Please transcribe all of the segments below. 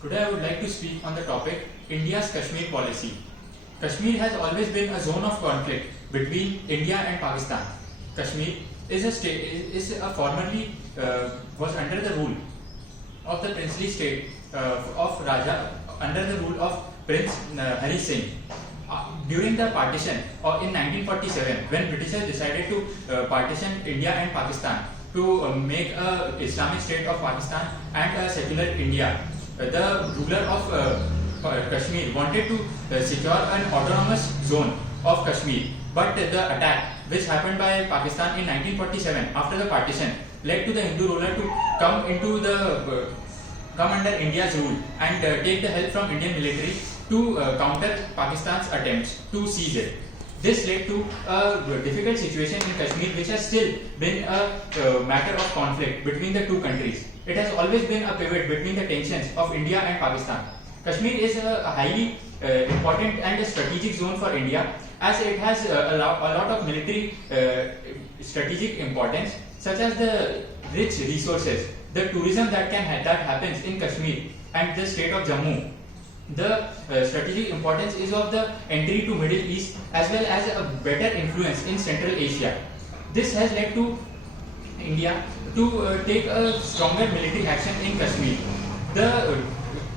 Today I would like to speak on the topic India's Kashmir policy. Kashmir has always been a zone of conflict between India and Pakistan. Kashmir is a state formerly was under the rule of the princely state of Raja under the rule of Prince Hari Singh. During the partition in 1947, when Britishers decided to partition India and Pakistan to make a Islamic state of Pakistan and a secular India, the ruler of Kashmir wanted to secure an autonomous zone of Kashmir, but the attack which happened by Pakistan in 1947 after the partition led to the Hindu ruler to come under India's rule and take the help from Indian military to counter Pakistan's attempts to seize it. This led to a difficult situation in Kashmir, which has still been a matter of conflict between the two countries. It has always been a pivot between the tensions of India and Pakistan. Kashmir is a highly important and a strategic zone for India, as it has a lot of military strategic importance, such as the rich resources, the tourism that happens in Kashmir and the state of Jammu. The strategic importance is of the entry to Middle East as well as a better influence in Central Asia. This has led to India to take a stronger military action in Kashmir.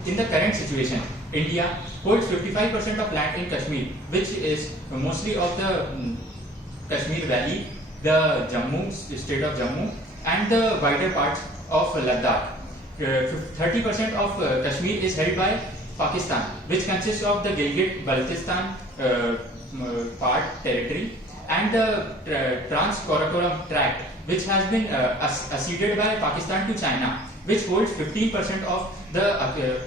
In the current situation, India holds 55% of land in Kashmir, which is mostly of the Kashmir Valley, the state of Jammu, and the wider parts of Ladakh. 30% of Kashmir is held by Pakistan, which consists of the Gilgit-Baltistan territory, and the Trans-Karakoram tract, which has been acceded by Pakistan to China, which holds 15% of the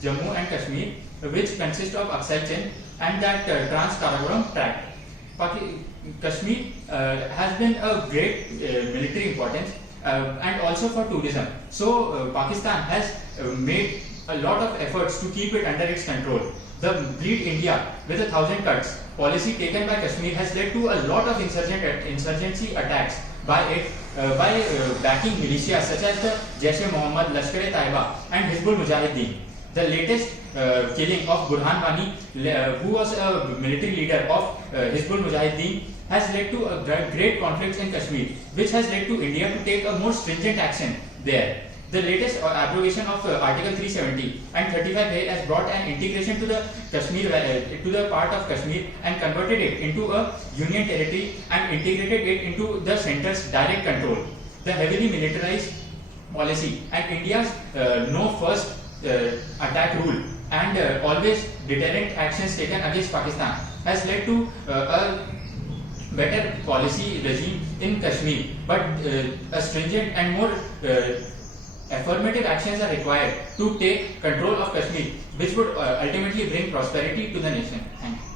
Jammu and Kashmir, which consists of Aksai Chin and that Trans-Karakoram tract. Kashmir has been a great military importance and also for tourism. So Pakistan has made a lot of efforts to keep it under its control. The Bleed India with 1,000 cuts policy taken by Kashmir has led to a lot of insurgency attacks by backing militias such as the Jaish-e-Mohammed, Lashkar-e-Taiba and Hizbul Mujahideen. The latest killing of Burhan Wani, who was a military leader of Hizbul Mujahideen, has led to a great conflicts in Kashmir, which has led to India to take a more stringent action there. The latest abrogation of Article 370 and 35A has brought an integration to the Kashmir to the part of Kashmir and converted it into a union territory and integrated it into the centre's direct control. The heavily militarized policy and India's no first attack rule and always deterrent actions taken against Pakistan has led to a better policy regime in Kashmir, but a stringent and more affirmative actions are required to take control of Kashmir, which would ultimately bring prosperity to the nation. Thank you.